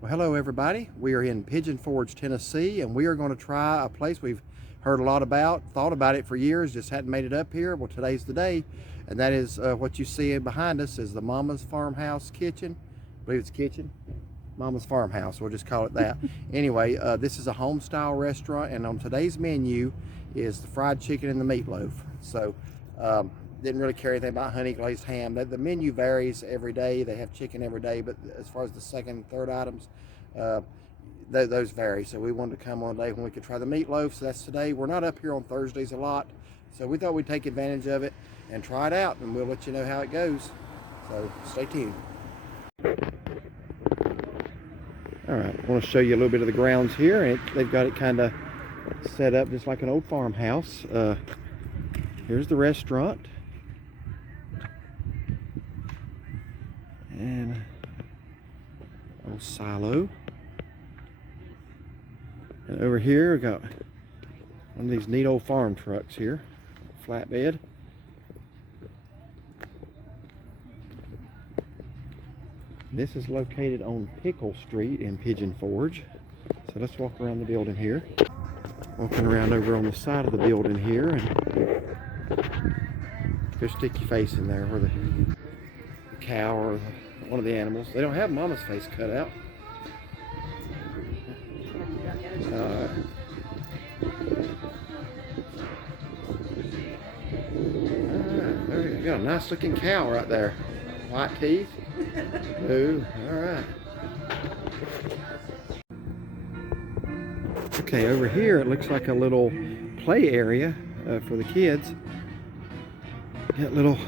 Well, hello everybody. We are in Pigeon Forge, Tennessee, and we are going to try a place we've heard a lot about, thought about it for years, just hadn't made it up here. Well, today's the day, and that is what you see behind us is the Mama's Farmhouse Kitchen. I believe it's kitchen. Mama's Farmhouse, we'll just call it that. Anyway, this is a home-style restaurant, and on today's menu is the fried chicken and the meatloaf. So, didn't really care anything about honey glazed ham. The menu varies every day. They have chicken every day, but as far as the second and third items, those vary. So we wanted to come on a day when we could try the meatloaf. So that's today. We're not up here on Thursdays a lot, so we thought we'd take advantage of it and try it out, and we'll let you know how it goes. So stay tuned. All right, I want to show you a little bit of the grounds here, and they've got it kind of set up just like an old farmhouse. Here's the restaurant. And a little silo. And over here we got one of these neat old farm trucks here, flatbed. This is located on Pickle Street in Pigeon Forge. So let's walk around the building here. Walking around over on the side of the building here, and go stick your face in there where the cow or one of the animals. They don't have Mama's face cut out. There you go. Nice looking cow right there. White teeth. Ooh, all right. Okay, over here it looks like a little play area for the kids. Got little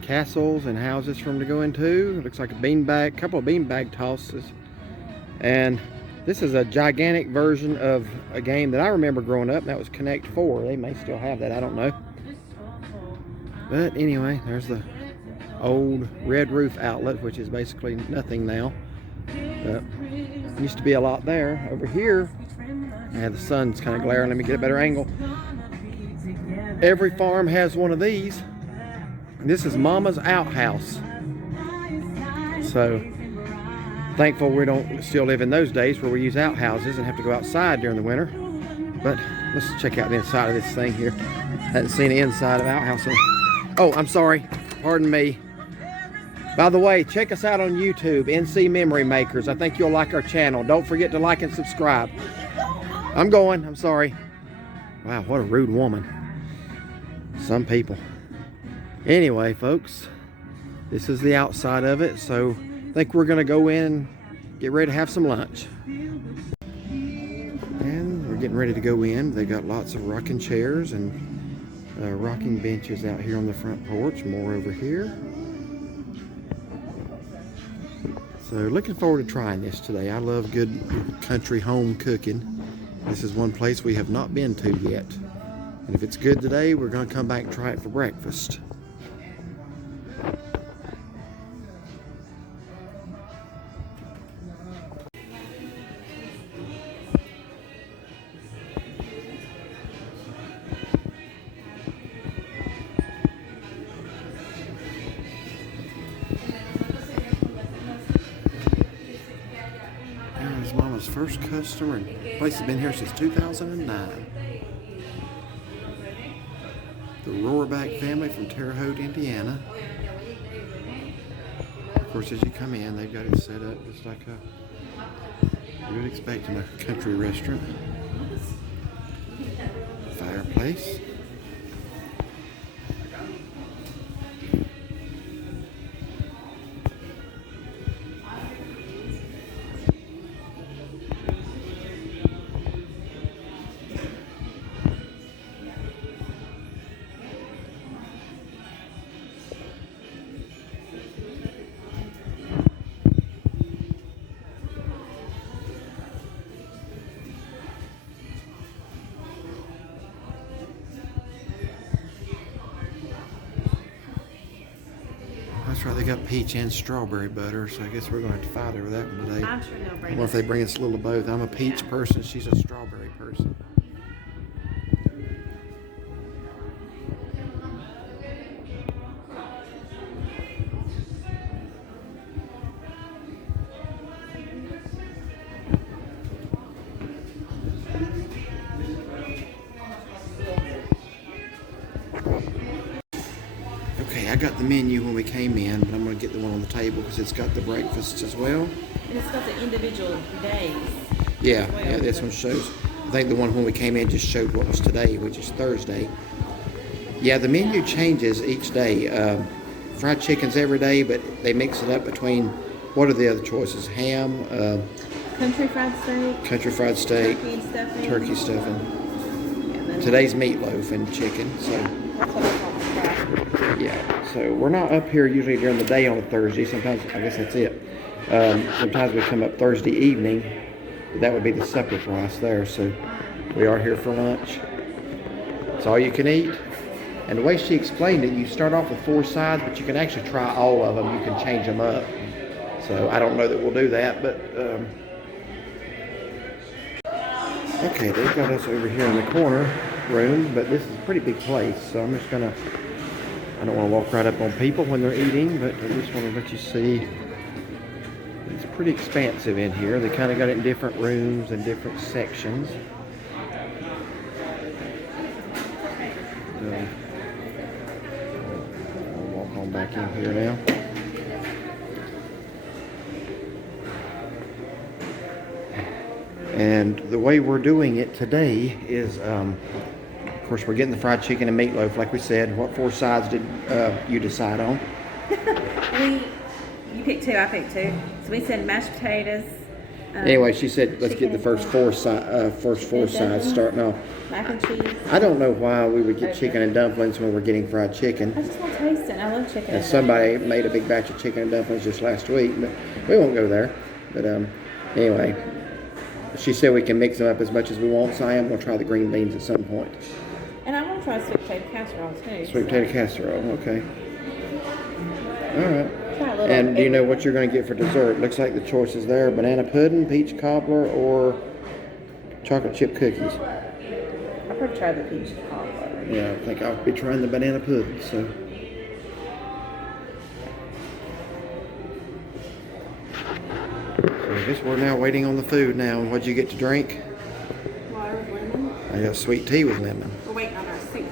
castles and houses for them to go into. It looks like a couple of beanbag tosses. And this is a gigantic version of a game that I remember growing up, and that was Connect 4. They may still have that, I don't know. But anyway, there's the old red roof outlet, which is basically nothing now. Used to be a lot there. Over here, the sun's kind of glaring. Let me get a better angle. Every farm has one of these. This is Mama's outhouse. So thankful we don't still live in those days where we use outhouses and have to go outside during the winter. But let's check out the inside of this thing here. Hadn't seen the inside of outhouse. Oh, I'm sorry. Pardon me. By the way, check us out on YouTube, NC Memory Makers. I think you'll like our channel. Don't forget to like and subscribe. I'm going. I'm sorry. Wow, what a rude woman. Some people. Anyway, folks, this is the outside of it. So I think we're going to go in and get ready to have some lunch. And we're getting ready to go in. They got lots of rocking chairs and rocking benches out here on the front porch. More over here. So looking forward to trying this today. I love good country home cooking. This is one place we have not been to yet. And if it's good today, we're going to come back and try it for breakfast. There's Mama's first customer. The place has been here since 2009. The Rohrback family from Terre Haute, Indiana. Of course, as you come in, they've got it set up just like you would expect in a country restaurant. Fireplace. That's right, they got peach and strawberry butter, so I guess we're going to have to fight over that one today. I'm sure they'll bring Or if they bring us a little of both. I'm a peach person, she's a strawberry person. got the menu when we came in, but I'm going to get the one on the table because it's got the breakfast as well. And it's got the individual days. Yeah, this one shows. I think the one when we came in just showed what was today, which is Thursday. Yeah, the menu changes each day. Fried chicken's every day, but they mix it up between, what are the other choices? Ham, country fried steak, turkey stuffing. Today's meatloaf and chicken. So that's what I call fried. yeah, so we're not up here usually during the day on a Thursday. Sometimes, I guess that's it. Sometimes we come up Thursday evening. That would be the supper price there. So we are here for lunch. It's all you can eat. And the way she explained it, you start off with 4 sides, but you can actually try all of them. You can change them up. So I don't know that we'll do that, but okay, they've got us over here in the corner room, but this is a pretty big place, so I'm just gonna, I don't want to walk right up on people when they're eating, but I just want to let you see. It's pretty expansive in here. They kind of got it in different rooms and different sections. I'll walk on back in here now. And the way we're doing it today is, of course, we're getting the fried chicken and meatloaf, like we said. What 4 sides did you decide on? You picked 2, I picked 2. So we said mashed potatoes. Anyway, she said let's get the first 4 sides starting off. Mac and cheese. I don't know why we would get chicken and dumplings when we're getting fried chicken. I just want to taste it. I love chicken. And somebody made a big batch of chicken and dumplings just last week, but we won't go there. But anyway, she said we can mix them up as much as we want, so I am going to try the green beans at some point. And I want to try sweet potato casserole too. Sweet potato casserole, okay. All right. And do you know what you're going to get for dessert? Looks like the choices there: banana pudding, peach cobbler, or chocolate chip cookies. I'll probably try the peach cobbler. Yeah, I think I'll be trying the banana pudding. So. I guess we're now waiting on the food now. What'd you get to drink? Water with lemon. I got sweet tea with lemon. We're waiting on our soup.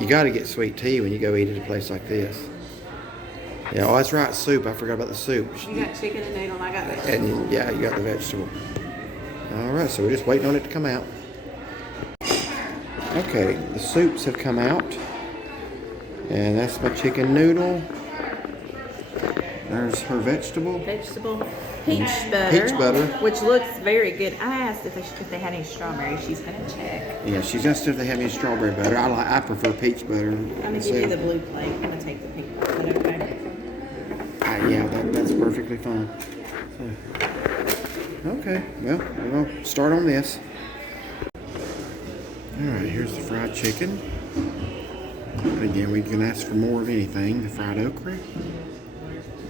You got to get sweet tea when you go eat at a place like this. Yeah, oh, that's right, soup. I forgot about the soup. You got chicken and noodle, and I got vegetable. And yeah, you got the vegetable. All right, so we're just waiting on it to come out. Okay, the soups have come out. And that's my chicken noodle. There's her vegetable. Peach butter. Peach. Which looks very good. I asked if they had any strawberry. She's going to check. Yeah, she's asked if they have any strawberry butter. I prefer peach butter. I'm going to give you the blue plate. I'm going to take the pink plate, okay? Yeah, that's perfectly fine. So, okay, well, we're going to start on this. Alright, here's the fried chicken. And again, we can ask for more of anything. The fried okra,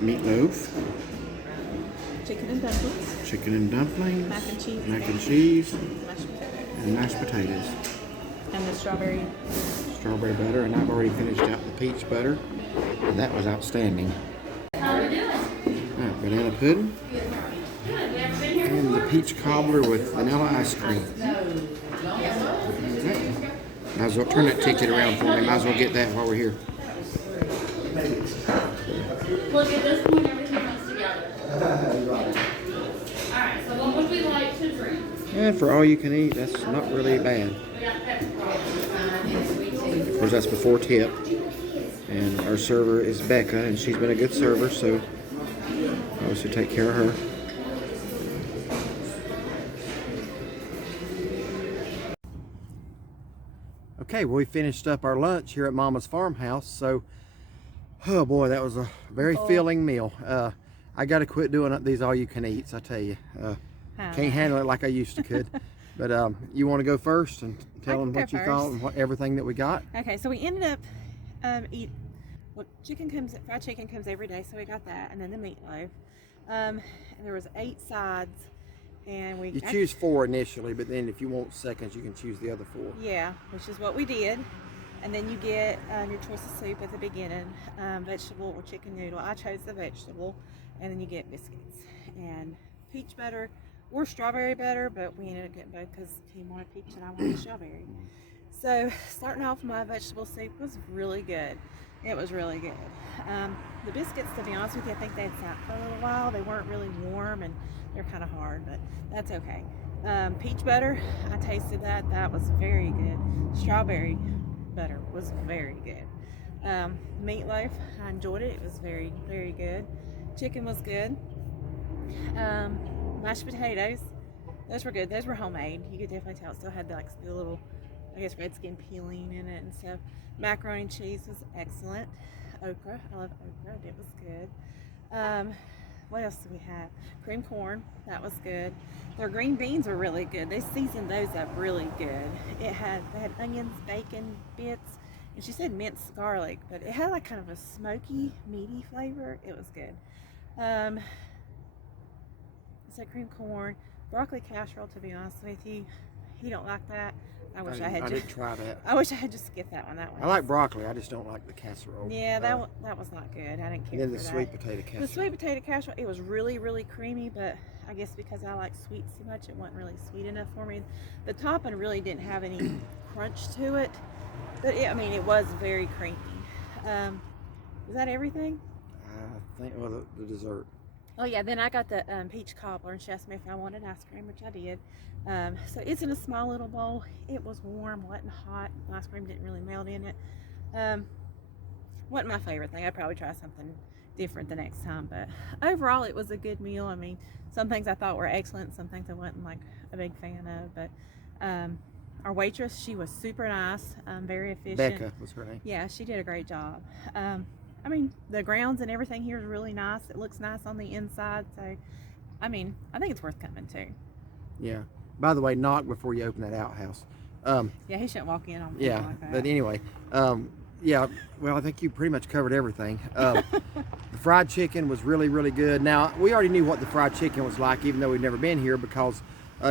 meatloaf, chicken and dumplings, mac and cheese, and mashed potatoes. And the strawberry butter, and I've already finished out the peach butter, and that was outstanding. Alright, banana pudding, and the peach cobbler with vanilla ice cream. Might as well turn that ticket around for me. Might as well get that while we're here. Look, at this point, everything comes together. Alright, so what would we like to drink? And for all you can eat, that's not really bad. We got Pepsi. Of course, that's before tip. And our server is Becca, and she's been a good server, so I always should take care of her. Okay, well, we finished up our lunch here at Mama's Farmhouse, so oh boy, that was a very filling meal. I got to quit doing these all-you-can-eats, I tell you. Can't handle it like I used to could. But you want to go first and tell them what you thought and everything that we got? Okay, so we ended up fried chicken comes every day, so we got that, and then the meatloaf. And there was 8 sides, and you choose 4 initially, but then if you want seconds, you can choose the other 4. Yeah, which is what we did. And then you get your choice of soup at the beginning, vegetable or chicken noodle. I chose the vegetable, and then you get biscuits and peach butter or strawberry butter, but we ended up getting both because he wanted peach and I wanted strawberry. So starting off, my vegetable soup was really good. It was really good. The biscuits, to be honest with you, I think they had sat for a little while. They weren't really warm and they're kind of hard, but that's okay. Peach butter, I tasted that. That was very good. Strawberry butter was very good. Meatloaf, I enjoyed it. It was very, very good. Chicken was good. Mashed potatoes, those were good. Those were homemade. You could definitely tell it still had like the little, I guess, red skin peeling in it and stuff. Macaroni and cheese was excellent. Okra, I love okra. It was good. What else do we have? Cream corn, that was good. Their green beans were really good. They seasoned those up really good. They had onions, bacon bits, and she said minced garlic, but it had like kind of a smoky, meaty flavor. It was good. So cream corn, broccoli casserole. To be honest with you, you don't like that. I wish I did try that. I wish I had just skipped that one. That one. I like broccoli. I just don't like the casserole. Yeah, that was not good. I didn't care. And then the for sweet that. potato casserole. The sweet potato casserole, it was really, really creamy, but I guess because I like sweets so much, it wasn't really sweet enough for me. The topping really didn't have any crunch to it, but I mean, it was very creamy. Was that everything? I think, well, the dessert. Oh yeah, then I got the peach cobbler, and she asked me if I wanted ice cream, which I did. So it's in a small little bowl. It was warm, wasn't hot. The ice cream didn't really melt in it. Wasn't my favorite thing. I'd probably try something different the next time, but overall it was a good meal. I mean, some things I thought were excellent, some things I wasn't like a big fan of, but our waitress, she was super nice, very efficient. Becca was her name. Yeah, she did a great job. I mean, the grounds and everything here is really nice. It looks nice on the inside, so I mean, I think it's worth coming to. Yeah. By the way, knock before you open that outhouse. Yeah, he shouldn't walk in on me Yeah, like that. but anyway, yeah, well, I think you pretty much covered everything. The fried chicken was really, really good. Now, we already knew what the fried chicken was like, even though we've never been here, because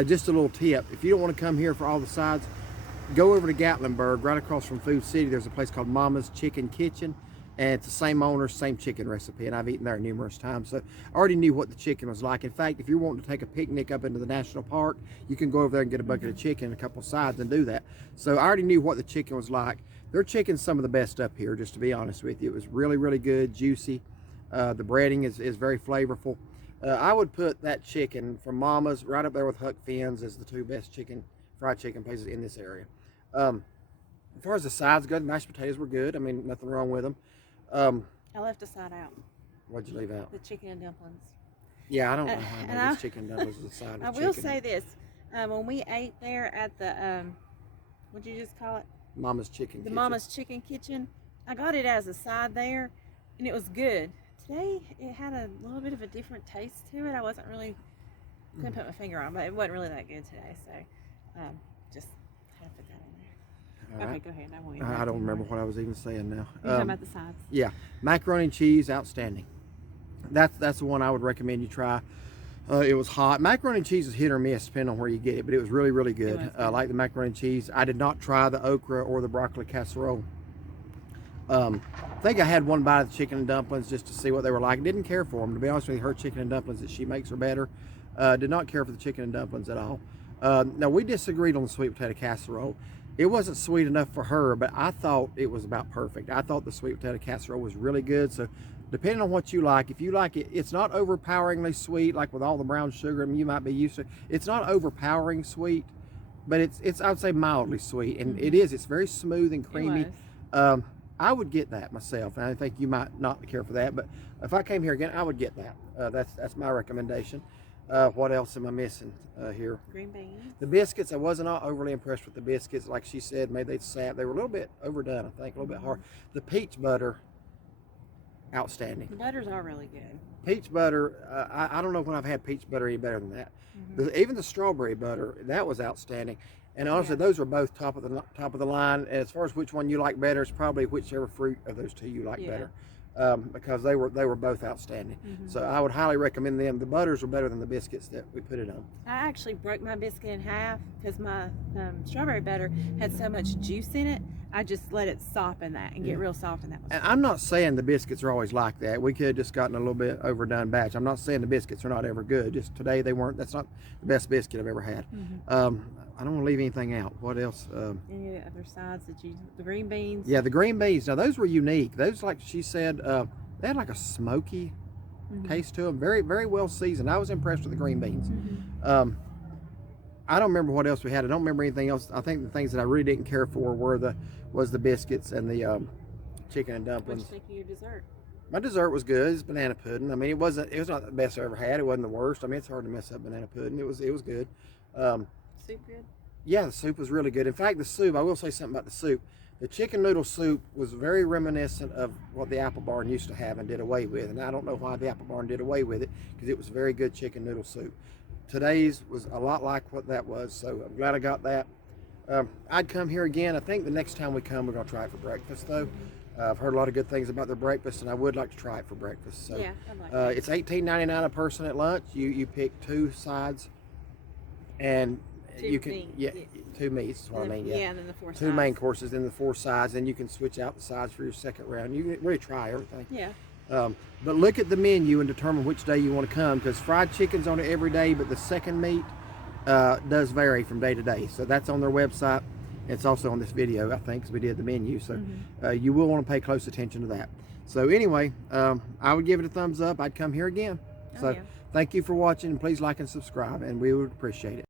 just a little tip, if you don't want to come here for all the sides, go over to Gatlinburg, right across from Food City. There's a place called Mama's Chicken Kitchen, and it's the same owner, same chicken recipe, and I've eaten there numerous times. So I already knew what the chicken was like. In fact, if you're wanting to take a picnic up into the national park, you can go over there and get a bucket of chicken and a couple of sides and do that. So I already knew what the chicken was like. Their chicken's some of the best up here, just to be honest with you. It was really, really good, juicy. The breading is very flavorful. I would put that chicken from Mama's right up there with Huck Finn's as the two best fried chicken places in this area. As far as the sides go, the mashed potatoes were good. I mean, nothing wrong with them. I left a side out. What'd you leave out? The chicken and dumplings. Yeah, I don't know how I made this chicken and dumplings with the side of I chicken. will say this. When we ate there at the, what'd you just call it? Mama's Chicken The Kitchen. Mama's Chicken Kitchen. I got it as a side there, and it was good. Today, it had a little bit of a different taste to it. I couldn't put my finger on, but it wasn't really that good today, so just had to put that in there. All Okay, right. go ahead. I won't I don't remember what I was even saying now. You're talking about the sides. Yeah, macaroni and cheese, outstanding. That's the one I would recommend you try. It was hot. Macaroni and cheese is hit or miss depending on where you get it, but it was really, really good. I like the macaroni and cheese. I did not try the okra or the broccoli casserole. I think I had one bite of the chicken and dumplings just to see what they were like. Didn't care for them, to be honest with you. Her chicken and dumplings that she makes are better. Did not care for the chicken and dumplings at all. Now, we disagreed on the sweet potato casserole. It wasn't sweet enough for her, but I thought it was about perfect. I thought the sweet potato casserole was really good. So depending on what you like, if you like it, it's not overpoweringly sweet like with all the brown sugar you might be used to. It's not overpowering sweet, but it's I would say mildly sweet, and it's very smooth and creamy. I would get that myself, and I think you might not care for that, but if I came here again, I would get that. That's my recommendation. What else am I missing here? Green beans. The biscuits, I wasn't overly impressed with the biscuits. Like she said, maybe they sat. They were a little bit overdone, I think, a little bit hard. The peach butter, outstanding. The butters are really good. Peach butter, I don't know when I've had peach butter any better than that. Even the strawberry butter, that was outstanding. And honestly, those are both top of the line. And as far as which one you like better, it's probably whichever fruit of those two you like better. Because they were both outstanding. So I would highly recommend them. The butters were better than the biscuits that we put it on. I actually broke my biscuit in half because my strawberry butter had so much juice in it. I just let it soften that and get real soft, and that was And I'm not saying the biscuits are always like that. We could have just gotten a little bit overdone batch. I'm not saying the biscuits are not ever good. Just today they weren't. That's not the best biscuit I've ever had. I don't want to leave anything out. What else? Any of the other sides that the green beans? Yeah, the green beans. Now those were unique. Those, like she said, they had like a smoky taste to them. Very, very well seasoned. I was impressed with the green beans. I don't remember what else we had. I don't remember anything else. I think the things that I really didn't care for was the biscuits and the chicken and dumplings. What do you think of your dessert? My dessert was good. It's banana pudding. I mean, it was not the best I ever had. It wasn't the worst. I mean, it's hard to mess up banana pudding. It was good. Soup good? Yeah, the soup was really good. In fact, the soup, I will say something about the soup. The chicken noodle soup was very reminiscent of what the Apple Barn used to have and did away with. And I don't know why the Apple Barn did away with it, because it was very good chicken noodle soup. Today's was a lot like what that was, so I'm glad I got that. I'd come here again. I think the next time we come, we're going to try it for breakfast, though. I've heard a lot of good things about their breakfast, and I would like to try it for breakfast. So yeah, I'd like that. it's $18.99 a person at lunch. You pick 2 sides, and you can meats. 2 meats is what I mean. Yeah, and then the 4 sides. 2 main courses, then the 4 sides, and you can switch out the sides for your second round. You can really try everything. Yeah. But look at the menu and determine which day you want to come, because fried chicken's on it every day, but the second meat does vary from day to day. So that's on their website. It's also on this video, I think, because we did the menu. So you will want to pay close attention to that. So anyway, I would give it a thumbs up. I'd come here again. So thank you for watching, and please like and subscribe, and we would appreciate it.